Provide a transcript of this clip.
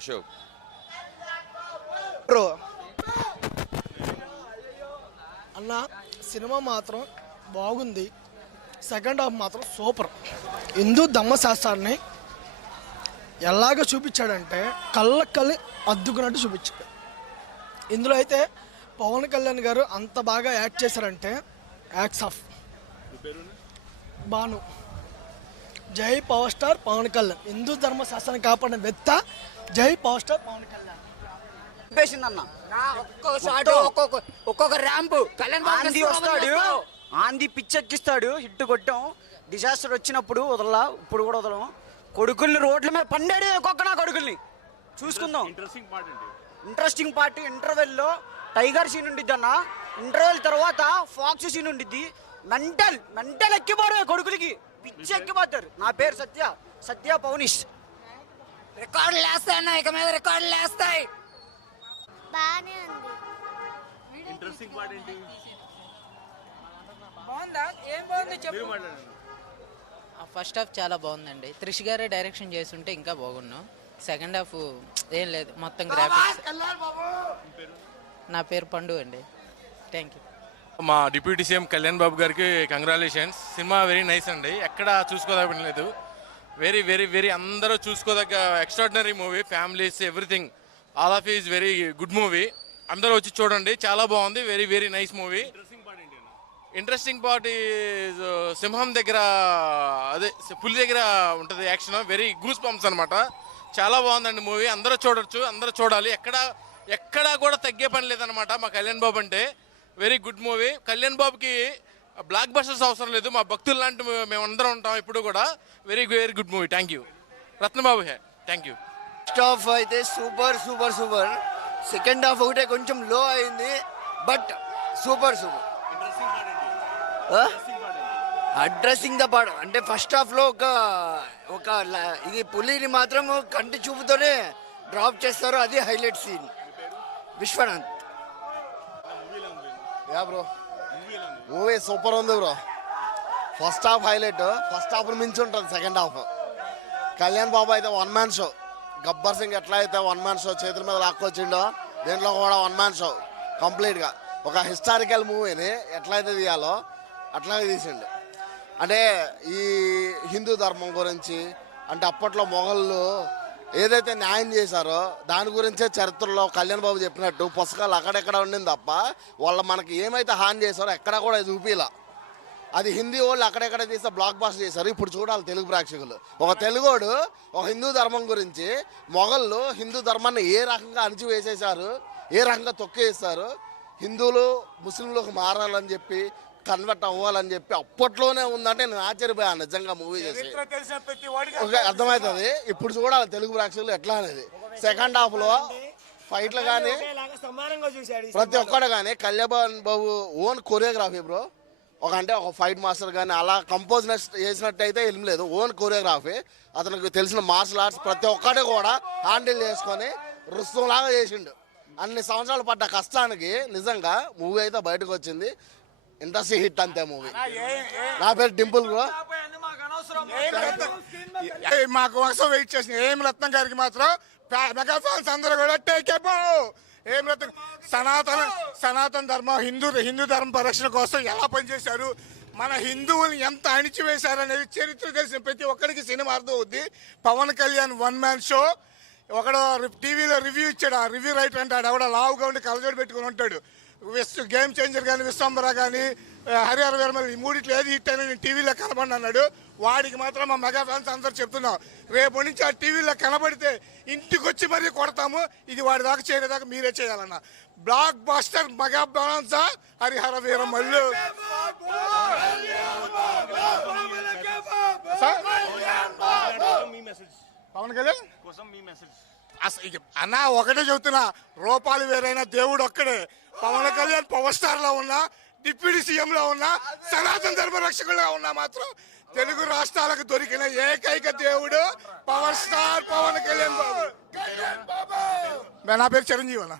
Ashok. Bro అన్న cinema మాత్రం బాగుంది. సెకండ్ హాఫ్ మాత్రం సూపర్. హిందూ ధర్మశాస్త్రాన్ని ఎలాగ చూపించాడంటే కళ్ళ అద్దుకున్నట్టు చూపించాడు. ఇందులో అయితే పవన్ కళ్యాణ్ గారు అంత బాగా యాక్ట్ చేశారంటే యాక్ట్స్ ఆఫ్. బాను. జై పవర్ స్టార్ పవన్ కళ్యాణ్. హిందూ ధర్మశాస్త్రాన్ని కాపాడిన వ్యక్త. జై పవర్ స్టార్ పవన్ కళ్యాణ్. ఒక్కొక్క ర్యాంపు ఆంది వస్తాడు, ఆంది పిచ్చెక్కిస్తాడు. హిట్ కొట్టాం. డిజాస్టర్ వచ్చినప్పుడు వదలలా, ఇప్పుడు కూడా వదలం. కొడుకుల్ని రోడ్ల మీద పండాడు ఒక్కొక్క నా కొడుకుల్ని చూసుకుందాం. ఇంట్రెస్టింగ్ పార్ట్ ఇంటర్వెల్లో టైగర్ సీన్ ఉండిద్ది అన్న. ఇంటర్వెల్ తర్వాత ఫాక్స్ సీన్ ఉండిద్ది. మెంటల్ ఎక్కిపోవడమే కొడుకులకి, పిచ్చి ఎక్కిపోతారు. నా పేరు సత్య పౌనిష్. రికార్డులు వేస్తాయి అన్న, ఇక మీద రికార్డులు వేస్తాయి. బానే ఉంది. ఇంట్రెస్టింగ్ పార్ట్ ఏంటి? బాగుందా? ఏం బాగుంది చెప్పు. ఫస్ట్ హాఫ్ చాలా బాగుందండి. త్రిష్ గారే డైరెక్షన్ చేస్తుంటే ఇంకా బాగున్నాం. సెకండ్ హాఫ్ ఏం లేదు, మొత్తం గ్రాఫిక్స్. నా పేరు పండు అండి. Thank you. మా డిప్యూటీ సీఎం కళ్యాణ్ బాబు గారికి కంగ్రాచులేషన్స్. సినిమా వెరీ నైస్ అండి, ఎక్కడ చూసుకోదగ్గలేదు. వెరీ వెరీ వెరీ అందరూ చూసుకోదగ్గ extraordinary movie. Families everything all of is very good movie. అందరూ వచ్చి చూడండి, చాలా బాగుంది. Very very nice movie. Interesting part సింహం దగ్గర, అదే పులి దగ్గర ఉంటుంది యాక్షన్. వెరీ గూస్ బంప్స్ అనమాట. చాలా బాగుందండి మూవీ. అందరూ చూడొచ్చు, అందరూ చూడాలి. ఎక్కడా కూడా తగ్గే పని లేదనమాట మా కళ్యాణ్ బాబు అంటే. Very good movie. కళ్యాణ్ బాబుకి బ్లాక్ బస్టర్స్ అవసరం లేదు, మా భక్తులు లాంటి మేమందరం ఉంటాం ఇప్పుడు కూడా. Very very good movie. Thank you. Ratnababu hey. Thank you. First half అయితే super super super. Second half ఒకటే కొంచెం లో అయింది, but super super. Addressing the part అంటే ఫస్ట్ హాఫ్ లో ఒక ఇది పులిని మాత్రం కంటి చూపుతోనే డ్రాప్ చేస్తారు. అది highlight scene. Vishwanath. Yeah bro, movie super ఉంది bro. First half highlight. First half మించి ఉంటుంది సెకండ్ హాఫ్. కళ్యాణ్ బాబు అయితే one man show. Gabbar Singh ఎట్లా అయితే వన్ మ్యాన్ షో చేతుల మీద లాక్కొచ్చిండో, దీంట్లో కూడా వన్ మ్యాన్ షో కంప్లీట్గా. ఒక హిస్టారికల్ మూవీని ఎట్లయితే తీయాలో అట్లాగే తీసిండు. అంటే ఈ హిందూ ధర్మం గురించి, అంటే అప్పట్లో మొఘళ్ళు ఏదైతే న్యాయం చేశారో దాని గురించే చరిత్రలో కళ్యాణ్ బాబు చెప్పినట్టు పుస్తకాలు అక్కడెక్కడ ఉండింది తప్ప వాళ్ళు మనకి ఏమైతే హాని చేశారో ఎక్కడా కూడా చూపిలా. అది హిందీ వాళ్ళు అక్కడెక్కడ తీస్తే బ్లాక్ బాస్టర్ చేశారు. ఇప్పుడు చూడాలి తెలుగు ప్రేక్షకులు. ఒక తెలుగోడు ఒక హిందూ ధర్మం గురించి, మొఘళ్ళు హిందూ ధర్మాన్ని ఏ రకంగా అణిచివేసేశారు, ఏ రకంగా తొక్కేస్తారు, హిందువులు ముస్లింలకు మారాలని చెప్పి, కన్వర్ట్ అవ్వాలని చెప్పి అప్పట్లోనే ఉందంటే నేను ఆశ్చర్యపోయాను నిజంగా మూవీ చేసి. అర్థమవుతుంది. ఇప్పుడు చూడాలి తెలుగు ప్రేక్షకులు ఎట్లా అనేది. సెకండ్ హాఫ్ లో ఫైట్లు కానీ ప్రతి ఒక్కడు కానీ Kalyan Babu own choreography bro. అంటే ఒక ఫైట్ మాస్టర్ కానీ అలా కంపోజ్ చేసినట్టు అయితే ఏం లేదు. Own choreography. అతనికి తెలిసిన మార్షల్ ఆర్ట్స్ ప్రతి ఒక్కటి కూడా హ్యాండిల్ చేసుకొని రుస్తంలాగా చేసిండు. అన్ని సంవత్సరాలు పడ్డ కష్టానికి నిజంగా మూవీ అయితే బయటకు వచ్చింది. ఇండస్ట్రీ హిట్ అంతే మూవీ. నా పేరు డింపుల్ బ్రో. మాకు కోసం వెయిట్ చేసిన ఏం రత్నం గారికి మాత్రం మెగా ఫ్యాన్స్ అందరూ కూడా టేక్ అబౌ. ఏం రత్నం సనాతన ధర్మం హిందూ ధర్మ పరిరక్షణ కోసం ఎలా పనిచేశారు, మన హిందువులు ఎంత అణిచివేశారు అనేది చరిత్ర తెలిసిన ప్రతి ఒక్కరికి సినిమా అర్థం అవుద్ది. Pawan Kalyan one man show. ఒకడు టీవీలో రివ్యూ ఇచ్చాడు. ఆ రివ్యూ రైటర్ అంటాడు ఎవడ లావుగా ఉండి కలజోడు పెట్టుకుని ఉంటాడు. గేమ్ చేంజర్ కానీ, విశ్వంబర కానీ, హరిహర వీరమ ఈ మూడిట్లో ఏది హిట్ అని నేను టీవీలో కనబడి అన్నాడు. వాడికి మాత్రం మా మెగా ఫ్యాన్స్ అందరు చెప్తున్నాం, రేపు నుంచి ఆ టీవీలో కనబడితే ఇంటికి వచ్చి మరీ కొడతాము. ఇది వాడి దాకా చేయలేదాకా మీరే చేయాలన్న. Blockbuster mega fans Harihara Veeramallu. Pawan Kalyan కోసం మీ మెసేజ్ అన్న ఒకటే చెబుతున్నా, రూపాలు వేరైనా దేవుడు ఒక్కడే. పవన్ కళ్యాణ్ పవర్ స్టార్ లో ఉన్నా, డిప్యూటీ సీఎం లో ఉన్నా, సనాతన ధర్మ రక్షకులుగా ఉన్నా మాత్రం తెలుగు రాష్ట్రాలకు దొరికిన ఏకైక దేవుడు పవర్ స్టార్ పవన్ కళ్యాణ్ బాబు. నా పేరు చిరంజీవి అన్న.